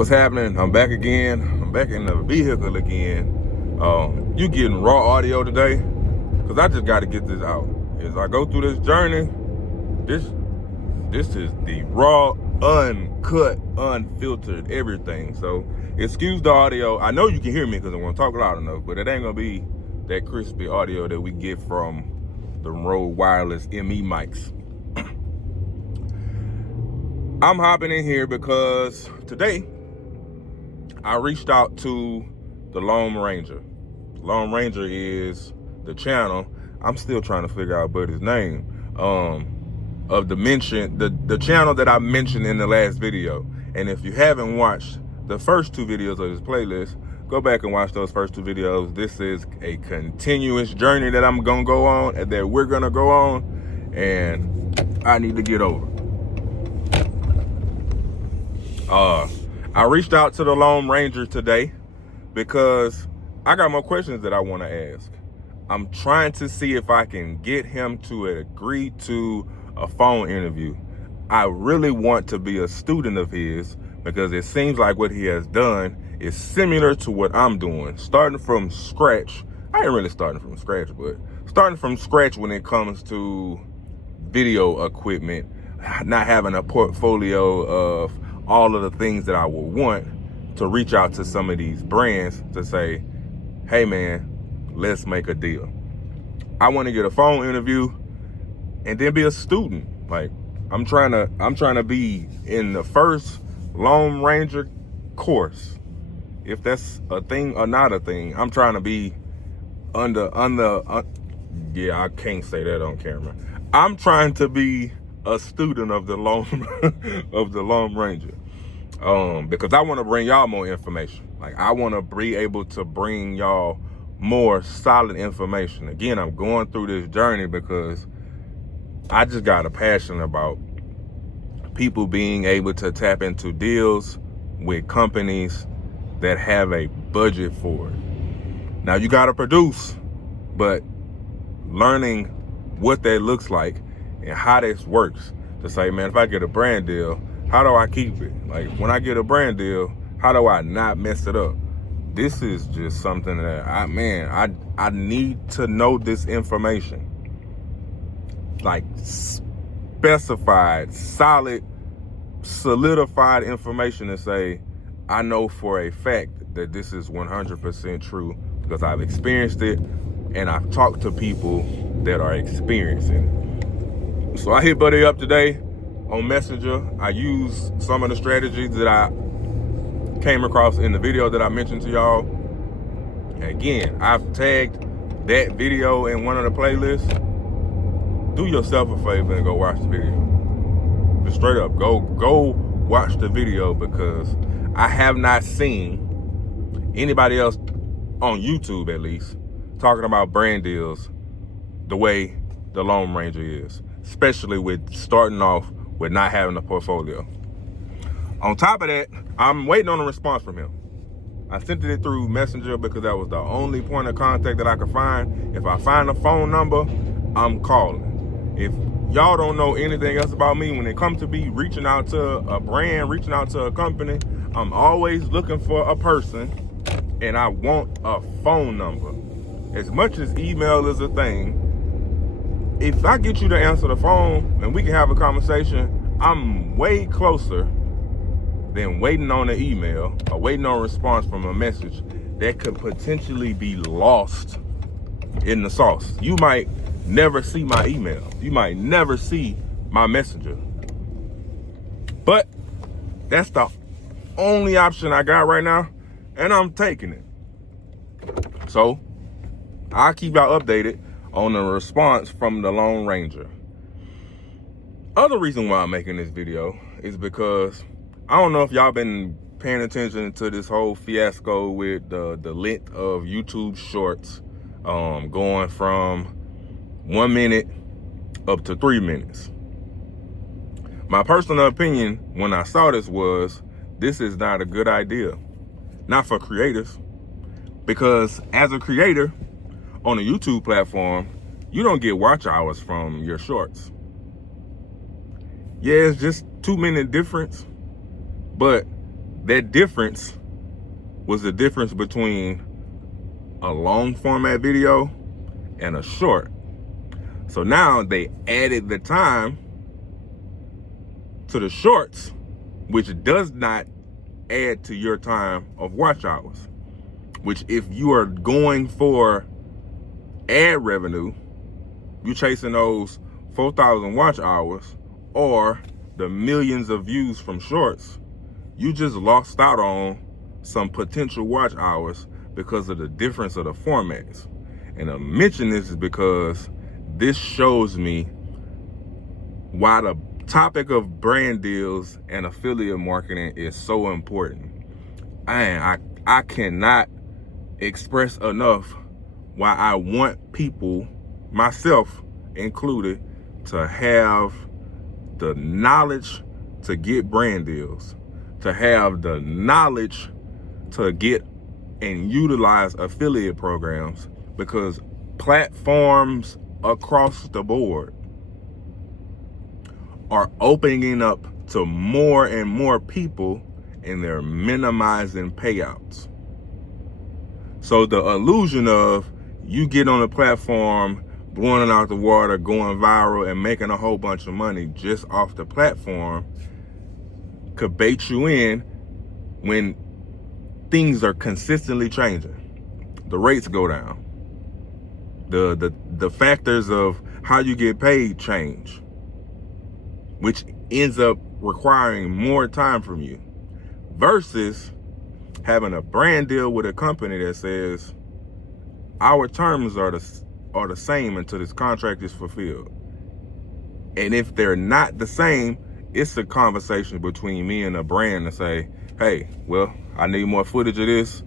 What's happening? I'm back again. I'm back in the vehicle again. You getting raw audio today? Because I just got to get this out. As I go through this journey, this is the raw, uncut, unfiltered everything. So excuse the audio. I know you can hear me because I want to talk loud enough, but it ain't going to be that crispy audio that we get from the Rode Wireless ME mics. I'm hopping in here because today I reached out to the Lone Ranger. Lone Ranger is the channel. I'm still trying to figure out Buddy's name. Of the channel that I mentioned in the last video. And if you haven't watched the first two videos of this playlist, go back and watch those first two videos. This is a continuous journey that I'm gonna go on and that we're gonna go on, and I need to get over. I reached out to the Lone Ranger today because I got more questions that I want to ask. I'm trying to see if I can get him to agree to a phone interview. I really want to be a student of his because it seems like what he has done is similar to what I'm doing. Starting from scratch. I ain't really starting from scratch, but starting from scratch when it comes to video equipment, not having a portfolio of all of the things that I would want, to reach out to some of these brands to say, hey man, let's make a deal. I want to get a phone interview and then be a student. Like I'm trying to be in the first Lone Ranger course. If that's a thing or not a thing, I'm trying to be yeah, I can't say that on camera. I'm trying to be a student of the Lone Ranger. Because I want to bring y'all more information. Like I want to be able to bring y'all more solid information. Again, I'm going through this journey because I just got a passion about people being able to tap into deals with companies that have a budget for it. Now you got to produce, but learning what that looks like and how this works to say, man, if I get a brand deal, how do I keep it? Like when I get a brand deal, how do I not mess it up? This is just something that I need to know this information. Like specified, solid, solidified information to say, I know for a fact that this is 100% true because I've experienced it and I've talked to people that are experiencing it. So I hit Buddy up today on Messenger. I used some of the strategies that I came across in the video that I mentioned to y'all. Again, I've tagged that video in one of the playlists. Do yourself a favor and go watch the video. Just straight up, go watch the video because I have not seen anybody else on YouTube, at least, talking about brand deals the way the Lone Ranger is, especially with starting off with not having a portfolio. On top of that, I'm waiting on a response from him. I sent it through Messenger because that was the only point of contact that I could find. If I find a phone number, I'm calling. If y'all don't know anything else about me, when it comes to me reaching out to a brand, reaching out to a company, I'm always looking for a person and I want a phone number. As much as email is a thing, if I get you to answer the phone and we can have a conversation, I'm way closer than waiting on an email or waiting on a response from a message that could potentially be lost in the sauce. You might never see my email. You might never see my messenger. But that's the only option I got right now, and I'm taking it. So I'll keep y'all updated on the response from the Lone Ranger. Other reason why I'm making this video is because I don't know if y'all been paying attention to this whole fiasco with the length of YouTube shorts, going from 1 minute up to 3 minutes. My personal opinion when I saw this is not a good idea. Not for creators. Because as a creator on a YouTube platform, you don't get watch hours from your shorts. Yeah, it's just 2 minute difference, but That difference was the difference between a long format video and a short. So now they added the time to the shorts, which does not add to your time of watch hours. Which, if you are going for ad revenue, you chasing those 4,000 watch hours or the millions of views from shorts, you just lost out on some potential watch hours because of the difference of the formats. And I mention this is because this shows me why the topic of brand deals and affiliate marketing is so important. I cannot express enough why I want people, myself included, to have the knowledge to get brand deals, to have the knowledge to get and utilize affiliate programs, because platforms across the board are opening up to more and more people, and they're minimizing payouts. So the illusion of you get on a platform, blowing it out the water, going viral, and making a whole bunch of money just off the platform could bait you in when things are consistently changing. The rates go down. The factors of how you get paid change, which ends up requiring more time from you, versus having a brand deal with a company that says our terms are the same until this contract is fulfilled. And if they're not the same, it's a conversation between me and a brand to say, hey, well, I need more footage of this.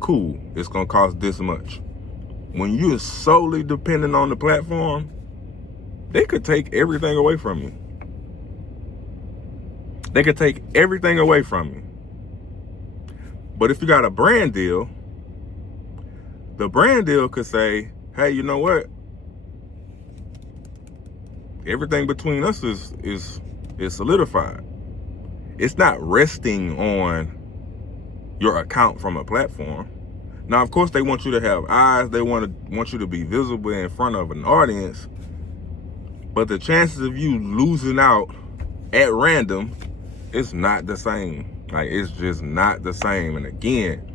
Cool, it's gonna cost this much. When you're solely dependent on the platform, they could take everything away from you. They could take everything away from you. But if you got a brand deal, the brand deal could say, hey, you know what? Everything between us is solidified. It's not resting on your account from a platform. Now, of course, they want you to have eyes. They want you to be visible in front of an audience. But the chances of you losing out at random is not the same. Like, it's just not the same. And again,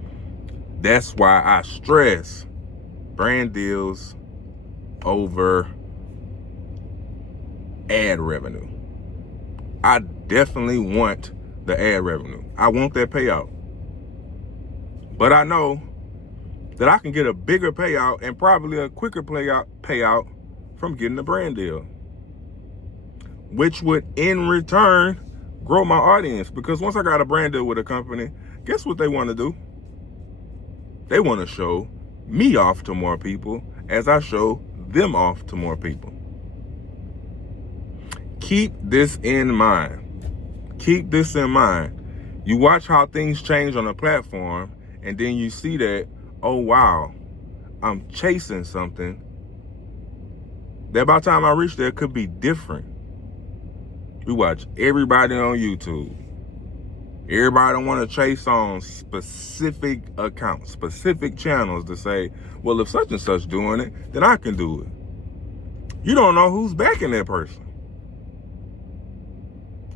that's why I stress brand deals over ad revenue. I definitely want the ad revenue. I want that payout. But I know that I can get a bigger payout and probably a quicker payout from getting a brand deal, which would in return grow my audience. Because once I got a brand deal with a company, guess what they want to do? They want to show me off to more people as I show them off to more people. Keep this in mind. Keep this in mind. You watch how things change on a platform, and then you see that, oh wow, I'm chasing something that by the time I reach there could be different. We watch everybody on YouTube. Everybody don't want to chase on specific accounts, specific channels to say, well, if such and such doing it, then I can do it. You don't know who's backing that person.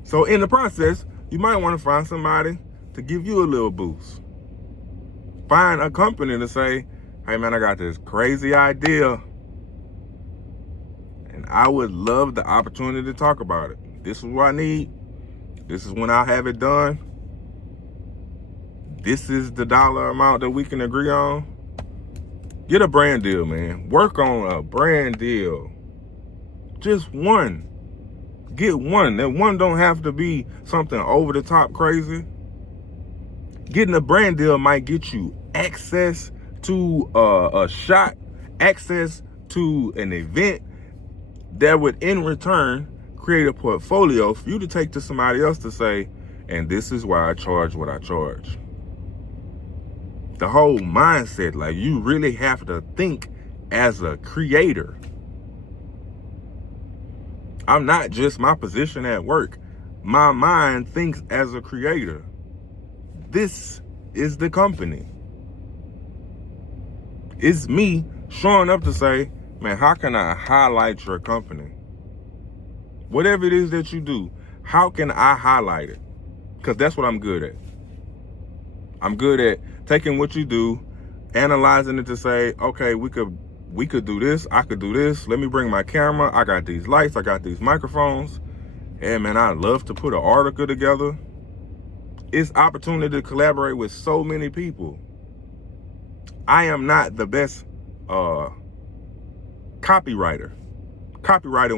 So in the process, you might want to find somebody to give you a little boost. Find a company to say, hey man, I got this crazy idea, and I would love the opportunity to talk about it. This is what I need. This is when I'll have it done. This is the dollar amount that we can agree on. Get a brand deal, man. Work on a brand deal. Just one. Get one. That one don't have to be something over the top crazy. Getting a brand deal might get you access to a shot, access to an event that would in return create a portfolio for you to take to somebody else to say, and this is why I charge what I charge. The whole mindset, like, you really have to think as a creator. I'm not just my position at work. My mind thinks as a creator. this is the company. It's me showing up to say, man, how can I highlight your company? Whatever it is that you do, how can I highlight it? Because that's what I'm good at. I'm good at taking what you do, analyzing it to say, okay, we could do this, I could do this. Let me bring my camera. I got these lights, I got these microphones. And man, I love to put an article together. It's opportunity to collaborate with so many people. I am not the best copywriter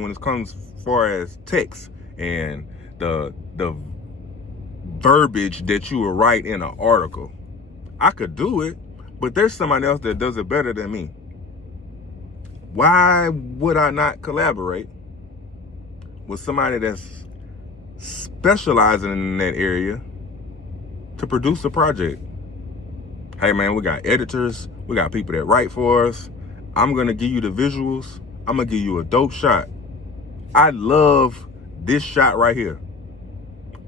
when it comes far as text and the verbiage that you will write in an article. I could do it, but there's somebody else that does it better than me. Why would I not collaborate with somebody that's specializing in that area to produce a project? Hey man, we got editors, we got people that write for us. I'm gonna give you the visuals. I'm gonna give you a dope shot. I love this shot right here.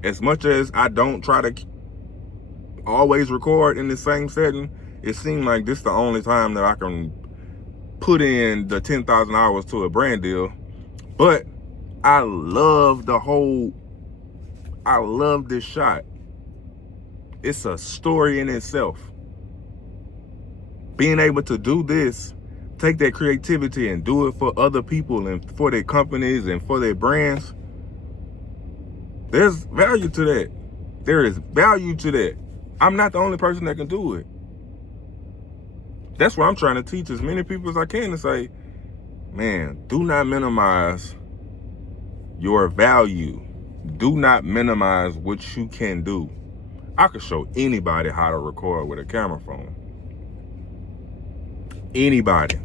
As much as I don't try to always record in the same setting, it seems like this is the only time that I can put in the 10,000 hours to a brand deal. But I love this shot. It's a story in itself. Being able to do this, take that creativity and do it for other people and for their companies and for their brands, there's value to that. There is value to that. I'm not the only person that can do it. That's what I'm trying to teach as many people as I can to say, man, do not minimize your value. Do not minimize what you can do. I could show anybody how to record with a camera phone. Anybody.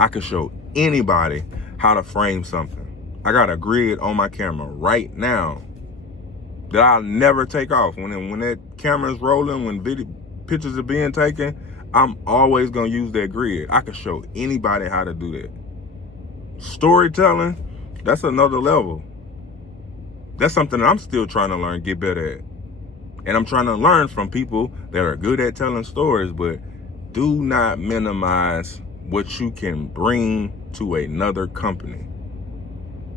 I could show anybody how to frame something. I got a grid on my camera right now that I'll never take off. When that camera is rolling, when pictures are being taken, I'm always gonna use that grid. I could show anybody how to do that. Storytelling, that's another level. That's something that I'm still trying to learn, get better at. And I'm trying to learn from people that are good at telling stories, but do not minimize what you can bring to another company.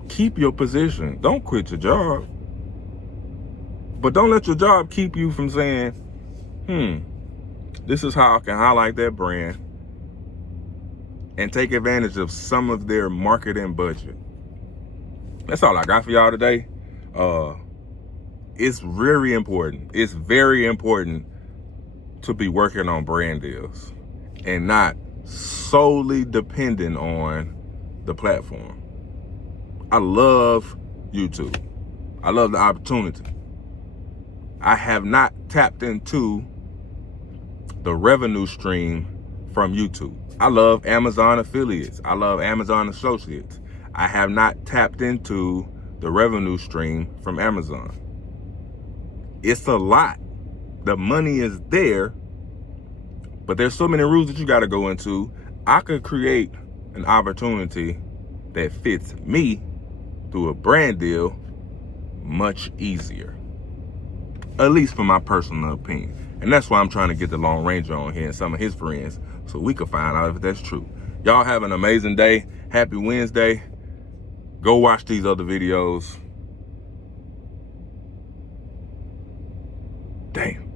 Keep your position. Don't quit your job. But don't let your job keep you from saying, this is how I can highlight that brand and take advantage of some of their marketing budget. That's all I got for y'all today. It's very important. It's very important to be working on brand deals and not solely dependent on the platform. I love YouTube. I love the opportunity. I have not tapped into the revenue stream from YouTube. I love Amazon affiliates. I love Amazon associates. I have not tapped into the revenue stream from Amazon. It's a lot. The money is there, but there's so many rules that you got to go into. I could create an opportunity that fits me through a brand deal much easier. At least for my personal opinion. And that's why I'm trying to get the Lone Ranger on here and some of his friends so we can find out if that's true. Y'all have an amazing day. Happy Wednesday. Go watch these other videos. Damn.